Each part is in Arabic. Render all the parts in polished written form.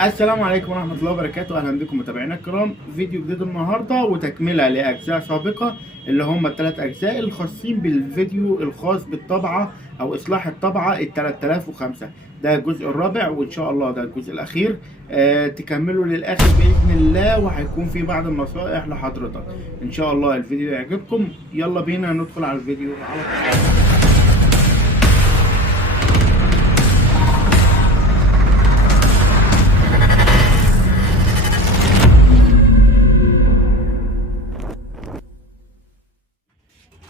السلام عليكم ورحمة الله وبركاته. أهلا بكم متابعينا الكرام، فيديو جديد النهاردة وتكملة لأجزاء سابقة اللي هم الثلاث أجزاء الخاصين بالفيديو الخاص بالطبعة أو إصلاح الطبعة ال 3005. ده الجزء الرابع وإن شاء الله ده الجزء الأخير. تكملوا للآخر بإذن الله، وهيكون في بعض النصائح لحضرتك. إن شاء الله الفيديو يعجبكم. يلا بينا ندخل على الفيديو على طول.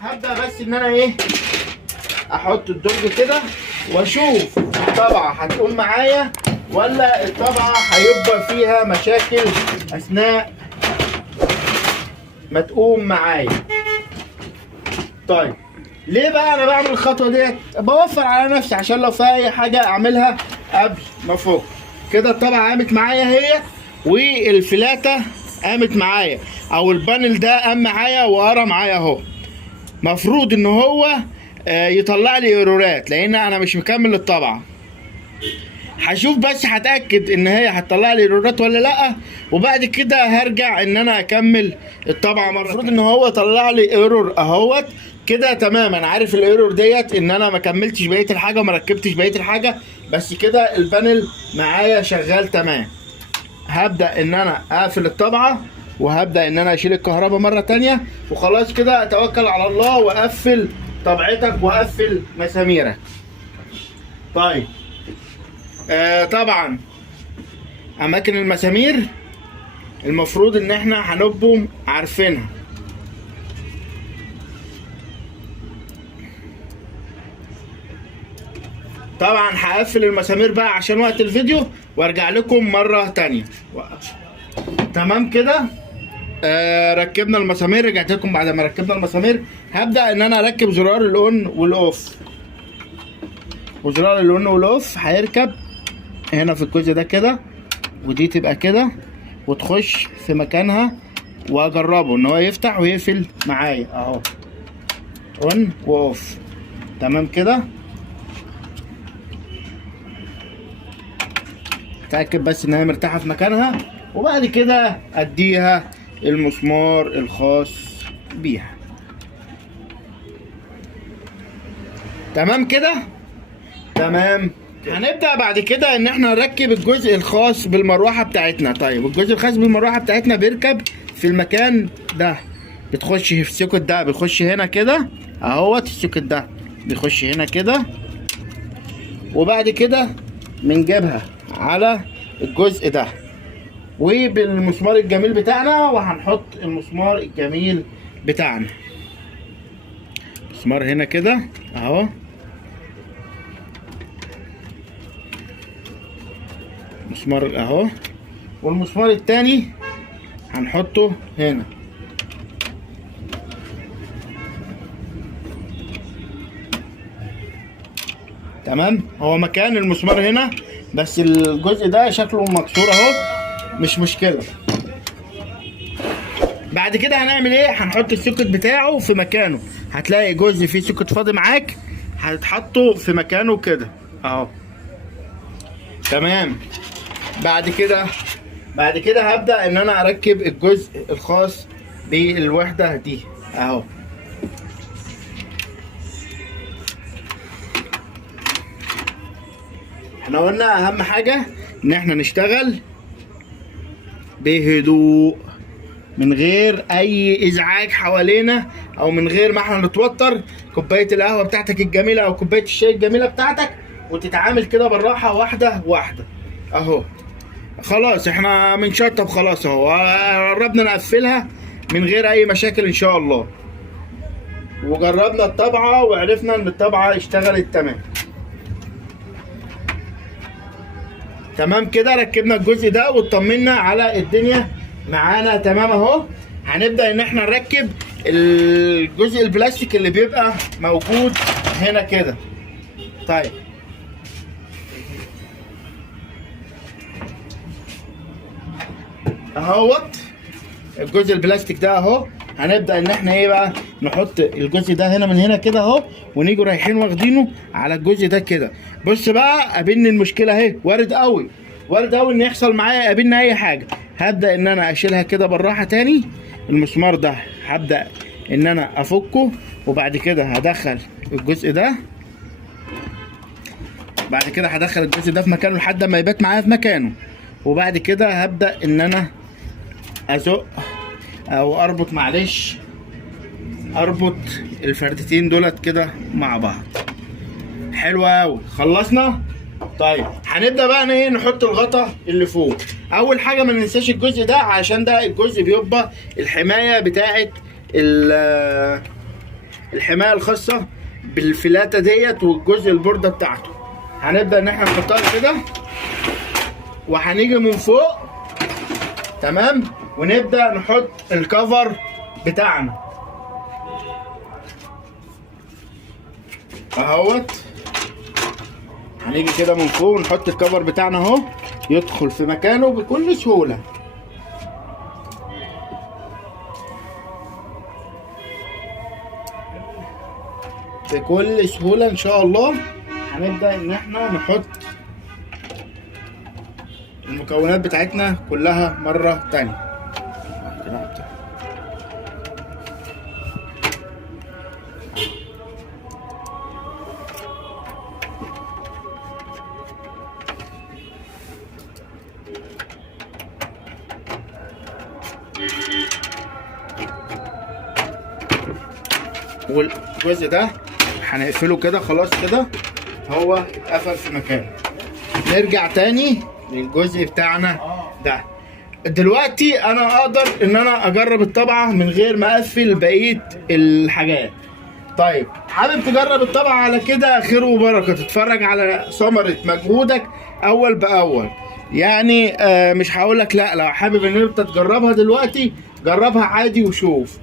هبدأ بس ان انا احط الدرج كده واشوف الطبعة هتقوم معايا ولا الطبعة هيبقى فيها مشاكل اثناء ما تقوم معايا. طيب ليه بقى انا بعمل الخطوة ديت؟ بوفر على نفسي عشان لو في اي حاجة اعملها قبل ما افك. كده الطبعة قامت معايا هي، والفلاتة قامت معايا، او البانل ده قام معايا وقرا معايا اهو. مفروض ان هو يطلع لي ايرورات لان انا مش مكمل الطبعه. هشوف بس هتاكد ان هي هتطلع لي ايرورات ولا لا، وبعد كده هرجع ان انا اكمل الطبعه مره. المفروض ان هو طلع لي ايرور اهوت كده تمام. انا عارف الايرور ديت ان انا ما كملتش بقيه الحاجه وما ركبتش بقيه الحاجه، بس كده البانل معايا شغال تمام. هبدا ان انا اقفل الطبعه وهبدأ ان انا اشيل الكهرباء مرة تانية، وخلاص كده اتوكل على الله واقفل طبعتك واقفل مساميرك. طيب طبعا اماكن المسامير المفروض ان احنا هنبقوا عارفينها. طبعا هقفل المسامير بقى عشان وقت الفيديو وارجع لكم مرة تانية. تمام كده ركبنا المسامير. رجعت لكم بعد ما ركبنا المسامير. هبدأ ان انا اركب زرار الاون والاوف، وزرار الاون والاوف هيركب هنا في الجزء ده كده، ودي تبقى كده وتخش في مكانها، واجربه ان هو يفتح ويقفل معايا اهو، اون واوف. تمام كده. اتاكد بس ان هي مرتاحه في مكانها، وبعد كده اديها المسمار الخاص بيها. تمام كده تمام. هنبدأ بعد كده ان احنا نركب الجزء الخاص بالمروحة بتاعتنا. طيب الجزء الخاص بالمروحة بتاعتنا بيركب في المكان ده، بتخش في السوكت ده، بيخش هنا كده اهوت. السوكت ده بيخش هنا كده، وبعد كده بنجيبها على الجزء ده وبالمسمار الجميل بتاعنا، وهنحط المسمار الجميل بتاعنا. مسمار هنا كده اهو، مسمار اهو، والمسمار التاني هنحطه هنا. تمام. هو مكان المسمار هنا، بس الجزء ده شكله مكسور اهو، مش مشكلة. بعد كده هنعمل ايه؟ هنحط السوكت بتاعه في مكانه. هتلاقي جزء فيه سوكت فاضي معاك هتحطه في مكانه كده اهو. تمام. بعد كده هبدأ ان انا اركب الجزء الخاص بالوحدة دي اهو. احنا قلنا اهم حاجة ان احنا نشتغل بهدوء من غير اي ازعاج حوالينا، او من غير ما احنا نتوتر. كوبايه القهوه بتاعتك الجميله او كوبايه الشاي الجميله بتاعتك، وتتعامل كده بالراحه واحده واحده اهو. خلاص احنا بنشطب خلاص اهو، قربنا نقفلها من غير اي مشاكل ان شاء الله. وجربنا الطبعه وعرفنا ان الطبعه اشتغلت تمام. تمام كده. ركبنا الجزء ده واطمنا على الدنيا معانا تمام اهو. هنبدأ ان احنا نركب الجزء البلاستيك اللي بيبقى موجود هنا كده. طيب اهوت الجزء البلاستيك ده اهو. هنبدأ ان احنا ايه بقى، نحط الجزء ده هنا من هنا كده اهو، ونيجي رايحين واخدينه على الجزء ده كده. بص بقى قابلني المشكلة اهي، وارد قوي وارد اوي ان يحصل معايا يقابلني اي حاجه. هبدا ان انا اشيلها كده بالراحه تاني. المسمار ده هبدا ان انا افكه، وبعد كده هدخل الجزء ده، بعد كده هدخل الجزء ده في مكانه لحد ما يبات معايا في مكانه، وبعد كده هبدا ان انا ازق او اربط، معلش اربط الفردتين دولت كده مع بعض. حلو اوي، خلصنا. طيب هنبدا بقى ايه، نحط الغطا اللي فوق. اول حاجه ما ننساش الجزء ده، عشان ده الجزء بيبقى الحمايه بتاعه الحمايه الخاصه بالفلاته ديت، والجزء البورده بتاعته. هنبدا ان احنا نحطها كده، وهنيجي من فوق تمام، ونبدا نحط الكفر بتاعنا اهوت. هنيجي كده من فوق ونحط الكفر بتاعنا اهو، يدخل في مكانه بكل سهوله. بكل سهوله ان شاء الله. هنبدا ان احنا نحط المكونات بتاعتنا كلها مره تانيه. والجزء ده هنقفله كده، خلاص كده هو اتقفل في مكانه. نرجع تاني للجزء بتاعنا ده. دلوقتي انا اقدر ان انا اجرب الطبعه من غير ما اقفل بقيه الحاجات. طيب حابب تجرب الطبعه على كده، خير وبركه، تتفرج على ثمره مجهودك اول باول. يعني مش هقولك لا، لو حابب ان انت تجربها دلوقتي جربها عادي وشوف.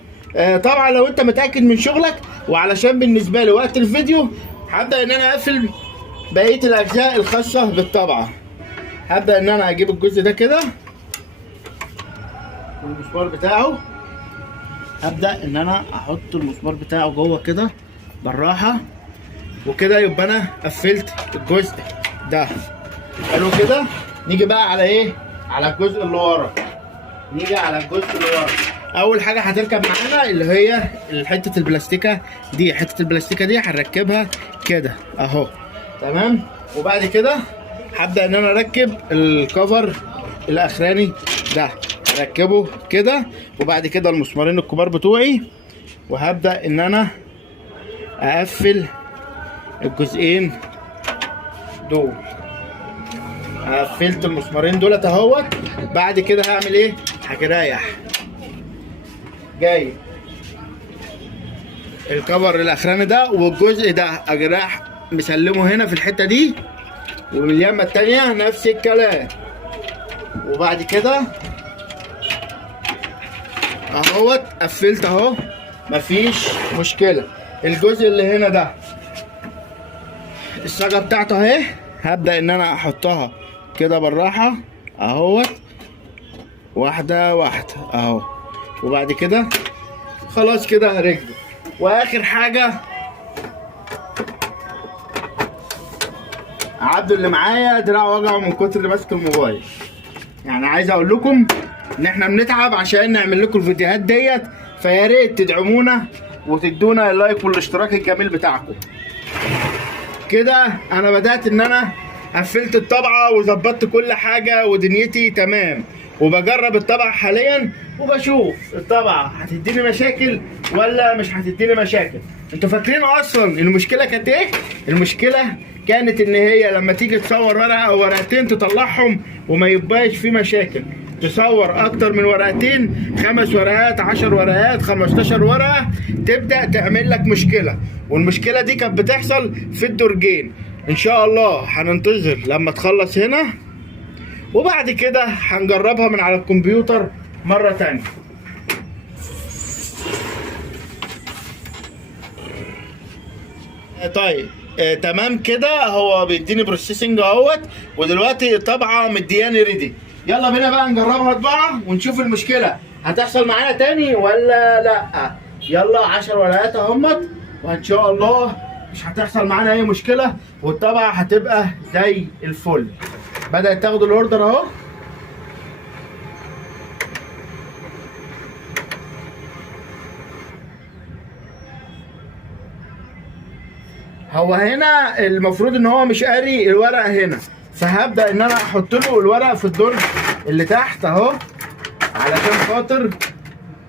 طبعا لو انت متاكد من شغلك، وعلشان بالنسبه لي وقت الفيديو هبدا ان انا اقفل بقيه الاجزاء الخاصه بالطبعه. هبدا ان انا اجيب الجزء ده كده والمسمار بتاعه، هبدا ان انا احط المسمار بتاعه جوه كده بالراحه، وكده يبقى انا قفلت الجزء ده. حلو كده. نيجي بقى على ايه، على الجزء اللي ورا. نيجي على الجزء اللي ورا. اول حاجه هتركب معانا اللي هي حته البلاستيكه دي. حته البلاستيكه دي هنركبها كده اهو تمام. وبعد كده هبدا ان انا اركب الكفر الاخراني ده، اركبه كده، وبعد كده المسمارين الكبار بتوعي، وهبدا ان انا اقفل الجزئين دول. قفلت المسمارين دولت اهوت. بعد كده هعمل ايه، هريح جاي الكفر الاخراني ده، والجزء ده اجراح مسلمه هنا في الحته دي، ومن اليمه التانيه نفس الكلام. وبعد كده اهوت قفلت اهو، مفيش مشكله. الجزء اللي هنا ده الصاجه بتاعته اهي، هبدا ان انا احطها كده بالراحه اهوت، واحده واحده اهو، وبعد كده خلاص كده رجله. واخر حاجه عبده اللي معايا دراعه وجعه من كتر ماسك الموبايل. يعني عايز اقول لكم ان احنا بنتعب عشان نعمل لكم الفيديوهات ديت، فيا ريت تدعمونا وتدونا اللايك والاشتراك الجميل بتاعكم. كده انا بدات ان انا قفلت الطبعه وظبطت كل حاجه ودنيتي تمام، وبجرب الطبعه حاليا وبشوف الطبعه هتديني مشاكل ولا مش هتديني مشاكل. انتوا فاكرين اصلا المشكله كانت ايه؟ المشكله كانت ان هي لما تيجي تصور ورقه او ورقتين تطلعهم وما يبقاش في مشاكل، تصور اكتر من ورقتين، 5 ورقات، 10 ورقات، 15 ورقه، تبدا تعمل لك مشكله. والمشكله دي كانت بتحصل في الدرجين. ان شاء الله هننتظر لما تخلص هنا، وبعد كده هنجربها من على الكمبيوتر مره تانيه. طيب تمام كده، هو بيديني بروسيسنج اهوت، ودلوقتي الطبعه مدياني ريدي. يلا بينا بقى نجربها طبعا ونشوف المشكله هتحصل معانا تاني ولا لا. يلا 10 ورقات اهمت، وان شاء الله مش هتحصل معانا اي مشكله، والطبعه هتبقى زي الفل. بدأت تاخد الاوردر اهو. هو هنا المفروض ان هو مش قاري الورق هنا، فهبدأ ان انا احط له الورق في الدرج اللي تحت اهو علشان خاطر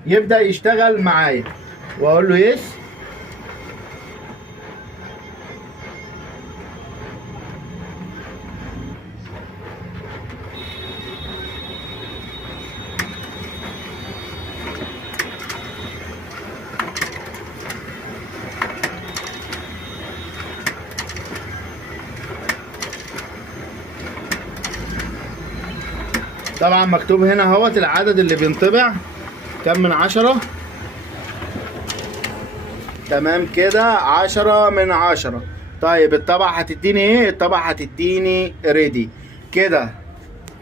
يبدأ يشتغل معايا، واقول له يس. طبعا مكتوب هنا اهوت العدد اللي بينطبع كم من 10. تمام كده 10 من 10. طيب الطبعة هتديني ايه؟ الطبعة هتديني ريدي كده.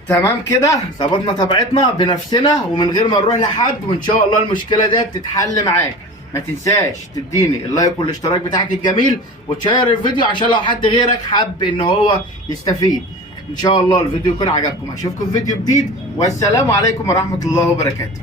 تمام كده ظبطنا طبعتنا بنفسنا ومن غير ما نروح لحد، وان شاء الله المشكلة دي تتحل معاك. ما تنساش تديني اللايك والاشتراك بتاعك الجميل وتشير الفيديو عشان لو حد غيرك حب ان هو يستفيد. ان شاء الله الفيديو يكون عجبكم. اشوفكم في فيديو جديد، والسلام عليكم ورحمة الله وبركاته.